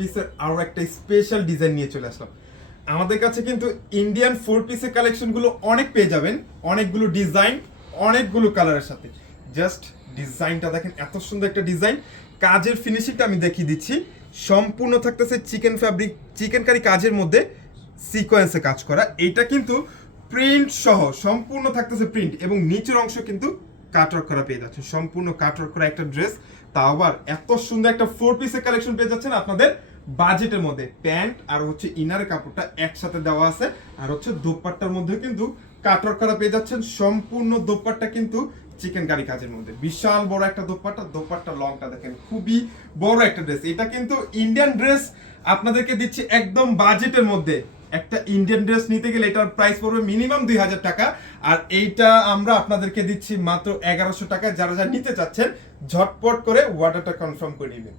পিসের আরও একটা স্পেশাল ডিজাইন নিয়ে চলে আসলাম। আমাদের কাছে কিন্তু ইন্ডিয়ান ফোর পিসের কালেকশনগুলো অনেক পেয়ে যাবেন, অনেকগুলো ডিজাইন অনেকগুলো কালারের সাথে। জাস্ট ডিজাইনটা দেখেন, এত সুন্দর একটা ডিজাইন কাজের ফিনিশিংটা আমি দেখিয়ে দিচ্ছি। সম্পূর্ণ থাকতেছে চিকেন ফ্যাব্রিক চিকেন কারি কাজের মধ্যে সিকোয়েন্সে কাজ করা। এটা কিন্তু প্রিন্ট সহ, সম্পূর্ণ থাকতেছে প্রিন্ট এবং নিচের অংশ কিন্তু কাটওয়ার্ক করা পেয়ে যাচ্ছে সম্পূর্ণ কাটওয়ার্ক করা একটা ড্রেস তাও আবার এত সুন্দর একটা ফোর পিসের কালেকশন পেয়ে যাচ্ছেন আপনাদের বাজেটের মধ্যে প্যান্ট আর হচ্ছে ইনার কাপড়টা একসাথে দেওয়া আছে। আর হচ্ছে দোপাট্টার মধ্যে কিন্তু কাটওয়ার্ক করা পেয়ে যাচ্ছেন সম্পূর্ণ দোপাট্টা কিন্তু চিকেন কারি কাজের মধ্যে। বিশাল বড় একটা দোপাট্টা দোপাট্টা লংটা দেখেন, খুবই বড় একটা ড্রেস এটা কিন্তু ইন্ডিয়ান ড্রেস আপনাদেরকে দিচ্ছি একদম বাজেটের মধ্যে। একটা ইন্ডিয়ান ড্রেস নিতে গেলে এটার প্রাইস পড়বে মিনিমাম দুই হাজার টাকা। আর এইটা আমরা আপনাদেরকে দিচ্ছি মাত্র এগারোশো টাকা যারা যারা নিতে চাচ্ছেন, ঝটপট করে অর্ডারটা কনফার্ম করে নেবেন।